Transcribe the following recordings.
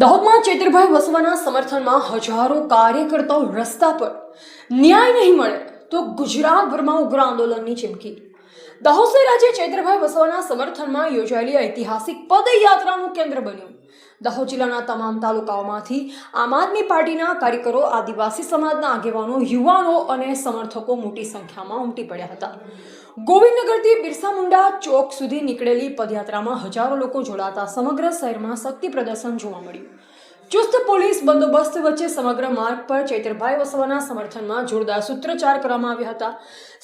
દાહોદમાં ચૈત્રભાઈ વસવાના સમર્થનમાં હજારો કાર્યકર્તાઓ રસ્તા પર ન્યાય નહીં મળે તો ગુજરાતભરમાં ઉગ્ર આંદોલનની ચીમકી। દાહોદ શહેર આજે ચૈત્રભાઈ વસવાના સમર્થનમાં યોજાયેલી ઐતિહાસિક પદયાત્રાનું કેન્દ્ર બન્યું। દાહોદ જિલ્લાના તમામ તાલુકાઓમાંથી આમ આદમી પાર્ટીના કાર્યકરો, આદિવાસી સમાજના આગેવાનો, યુવાનો અને સમર્થકો મોટી સંખ્યામાં ઉમટી પડ્યા હતા। ગોવિંદનગરથી બિરસા મુંડા ચોક સુધી નીકળેલી પદયાત્રામાં હજારો લોકો જોડાતા સમગ્ર શહેરમાં શક્તિ પ્રદર્શન જોવા મળ્યું। ચુસ્ત પોલીસ બંદોબસ્ત વચ્ચે સમગ્ર માર્ગ પર ચૈત્રભાઈ વસવાના સમર્થનમાં જોરદાર સૂત્રોચ્ચાર કરવામાં આવ્યા હતા।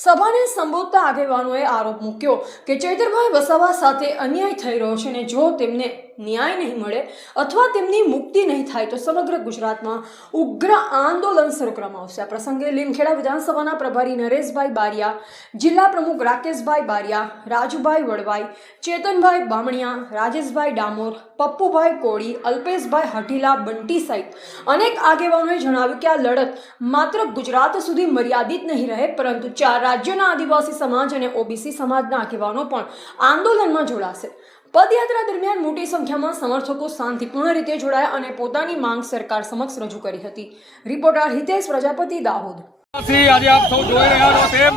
સભાને સંબોધતા આગેવાનોએ આરોપ મૂક્યો કે ચૈત્રભાઈ વસાવા સાથે અન્યાય થઈ રહ્યો છે અને જો તેમને ન્યાય નહીં મળે અથવા તેમની મુક્તિ નહીં થાય તો સમગ્ર ગુજરાતમાં ઉગ્ર આંદોલન શરૂ કરવામાં આવશે। આ પ્રસંગે લીમખેડા વિધાનસભાના પ્રભારી નરેશભાઈ બારિયા, જિલ્લા પ્રમુખ રાકેશભાઈ બારિયા, રાજુભાઈ વડવાઈ, ચેતનભાઈ બામણિયા, રાજેશભાઈ ડામોર, પપ્પુભાઈ કોળી, અલ્પેશભાઈ હઠીલા, બંટી સહિત અનેક આગેવાનોએ જણાવ્યું કે આ લડત માત્ર ગુજરાત સુધી મર્યાદિત નહીં રહે, પરંતુ 4 રાજ્યોના આદિવાસી સમાજ અને ઓબીસી સમાજના આગેવાનો પણ આંદોલનમાં જોડાશે। પદયાત્રા દરમિયાન મોટી સંખ્યામાં સમર્થકો શાંતિપૂર્ણ રીતે જોડાયા અને પોતાની માંગ સરકાર સમક્ષ રજૂ કરી હતી। રિપોર્ટર હિતેશ પ્રજાપતિ, દાહોદ। આજે આપ સૌ જોઈ રહ્યા છો તેમ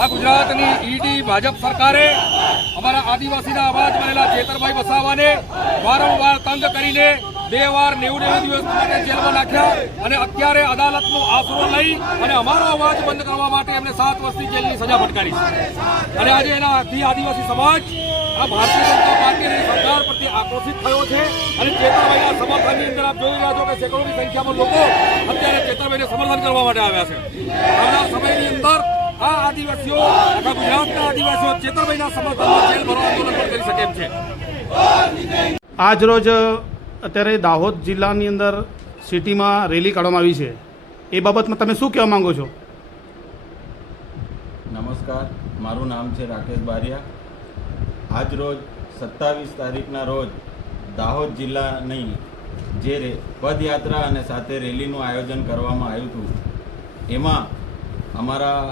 આ ગુજરાતની ઈડી ભાજપ સરકારે અમારા આદિવાસીના અવાજ બનેલા ચૈત્રભાઈ વસાવાને વારંવાર તંગ કરીને 2 વાર 90 દિવસ માટે જેલમાં નાખ્યા અને અત્યારે અદાલતનો આશરો લઈ અને અમારો અવાજ બંધ કરવા માટે એમને 7 વર્ષની જેલની સજા ફટકારી છે। અને આજે એનાથી આદિવાસી સમાજ આ ભારતીય જનતા પાર્ટીની સરકાર પ્રત્યે આક્રોશિત થયો છે અને ચૈત્રભાઈના સમર્થનની અંદર આપ જોઈ રહ્યા છો કે સેંકડોની સંખ્યામાં લોકો અત્યારે ચૈત્રભાઈને સમર્થન કરવા માટે આવ્યા છે। આવનાર સમયની અંદર આ આદિવાસીઓ, આખા ગુજરાતના આદિવાસીઓ ચૈત્રભાઈના સમર્થનમાં જેલ ભરો આંદોલન પણ કરી શકે એમ છે। આજ રોજ અત્યારે દાહોદ જિલ્લાની અંદર સિટીમાં રેલી કાઢવામાં આવી છે, એ બાબતમાં તમે શું કહેવા માંગો છો? નમસ્કાર, મારું નામ છે રાકેશ બારિયા। આજ રોજ 27 તારીખના રોજ દાહોદ જિલ્લાની જે પદયાત્રા અને સાથે રેલીનું આયોજન કરવામાં આવ્યું હતું, એમાં અમારા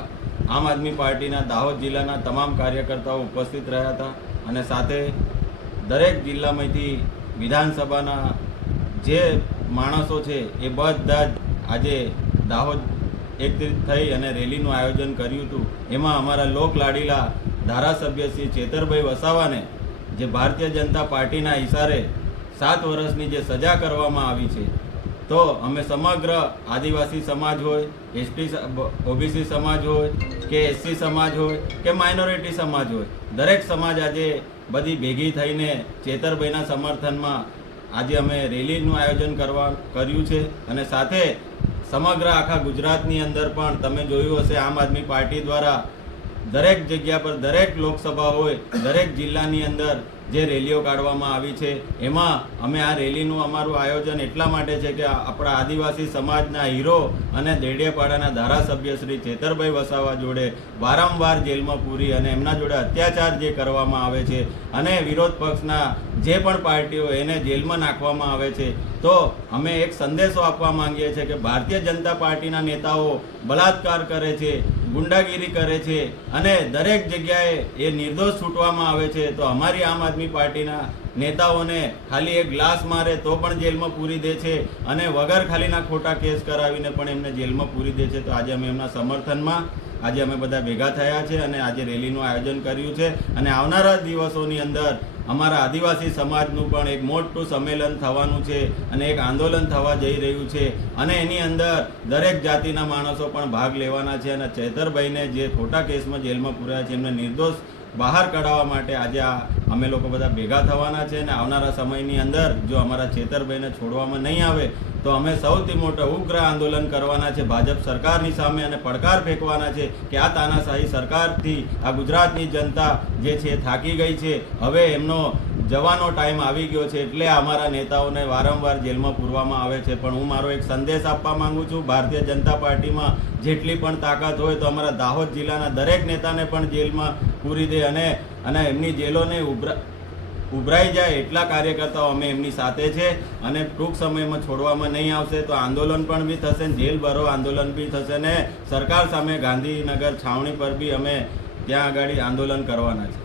આમ આદમી પાર્ટીના દાહોદ જિલ્લાના તમામ કાર્યકર્તાઓ ઉપસ્થિત રહ્યા હતા અને સાથે દરેક જિલ્લામાંથી વિધાનસભાના જે માણસો છે એ બધા જ આજે દાહોદ એકત્રિત થઈ અને રેલીનું આયોજન કર્યું હતું। એમાં અમારા લોકલાડીલા ધારાસભ્ય શ્રી ચૈતરભાઈ વસાવાને જે ભારતીય જનતા પાર્ટીના ઇશારે 7 વર્ષની જે સજા કરવામાં આવી છે, તો અમે સમગ્ર આદિવાસી સમાજ હોય, ઓબીસી સમાજ હોય કે એસસી સમાજ હોય કે માઇનોરિટી સમાજ હોય, દરેક સમાજ આજે બધી ભેગી થઈને ચૈતરભાઈના સમર્થનમાં આજે અમે રેલીનું આયોજન કર્યું છે અને સાથે સમગ્ર આખા ગુજરાતની અંદર પણ તમે જોયું હશે આમ આદમી પાર્ટી દ્વારા દરેક જગ્યા પર, દરેક લોકસભા હોય, દરેક જિલ્લાની અંદર જે રેલીઓ કાઢવામાં આવી છે, એમાં અમે આ રેલીનું અમારું આયોજન એટલા માટે છે કે આપણા આદિવાસી સમાજના હીરો અને દેડિયાપાડાના ધારાસભ્ય શ્રી ચૈતરભાઈ વસાવા જોડે વારંવાર જેલમાં પૂરી અને એમના જોડે અત્યાચાર જે કરવામાં આવે છે અને વિરોધ પક્ષના જે પણ પાર્ટીઓ એને જેલમાં નાખવામાં આવે છે, તો અમે એક સંદેશો આપવા માંગીએ છીએ કે ભારતીય જનતા પાર્ટીના નેતાઓ બલાત્કાર કરે છે, ગુંડાગીરી કરે છે અને દરેક જગ્યાએ એ નિર્દોષ છૂટવામાં આવે છે, તો અમારી આમ આદમી પાર્ટીના નેતાઓને ખાલી એક ગ્લાસ મારે તો પણ જેલમાં પૂરી દે છે અને વગર ખાલીના ખોટા કેસ કરાવીને પણ એમને જેલમાં પૂરી દે છે। તો આજે અમે એમના સમર્થનમાં આજે અમે બધા ભેગા થયા છે અને આજે રેલીનું આયોજન કર્યું છે અને આવનારા દિવસોની અંદર અમારા આદિવાસી સમાજનું પણ એક મોટું સંમેલન થવાનું છે અને એક આંદોલન થવા જઈ રહ્યું છે અને એની અંદર દરેક જાતિના માણસો પણ ભાગ લેવાના છે અને ચૈતરભાઈને જે ખોટા કેસમાં જેલમાં પૂર્યા છે એમને નિર્દોષ બહાર કાઢવા માટે આજે અમે લોકો બધા ભેગા થવાના છે અને આવનારા સમયની અંદર જો અમારા ચૈતરભાઈને છોડવામાં નહીં આવે તો અમે સૌથી મોટો ઉગ્ર આંદોલન કરવાના છે ભાજપ સરકારની સામે અને પડકાર ફેંકવાના છે કે આ તાનાશાહી સરકારથી આ ગુજરાતની જનતા જે છે થાકી ગઈ છે, હવે એમનો જવાનો ટાઈમ આવી ગયો છે, એટલે અમારા નેતાઓને વારંવાર જેલમાં પૂરવામાં આવે છે। પણ હું મારો એક સંદેશ આપવા માંગુ છું, ભારતીય જનતા પાર્ટીમાં જેટલી પણ તાકાત હોય તો અમારા દાહોદ જિલ્લાના દરેક નેતાને પણ જેલમાં પૂરી દે અને એમની જેલોને ઉભરાઈ જાય એટલા કાર્યકર્તાઓ અમે એમની સાથે છે અને ટૂંક સમયમાં છોડવામાં નહીં આવશે। તો આંદોલન પણ બી થશે, જેલ ભરો આંદોલન બી થશે ને સરકાર સામે ગાંધીનગર છાવણી પર બી અમે ત્યાં આગળ આંદોલન કરવાના છે।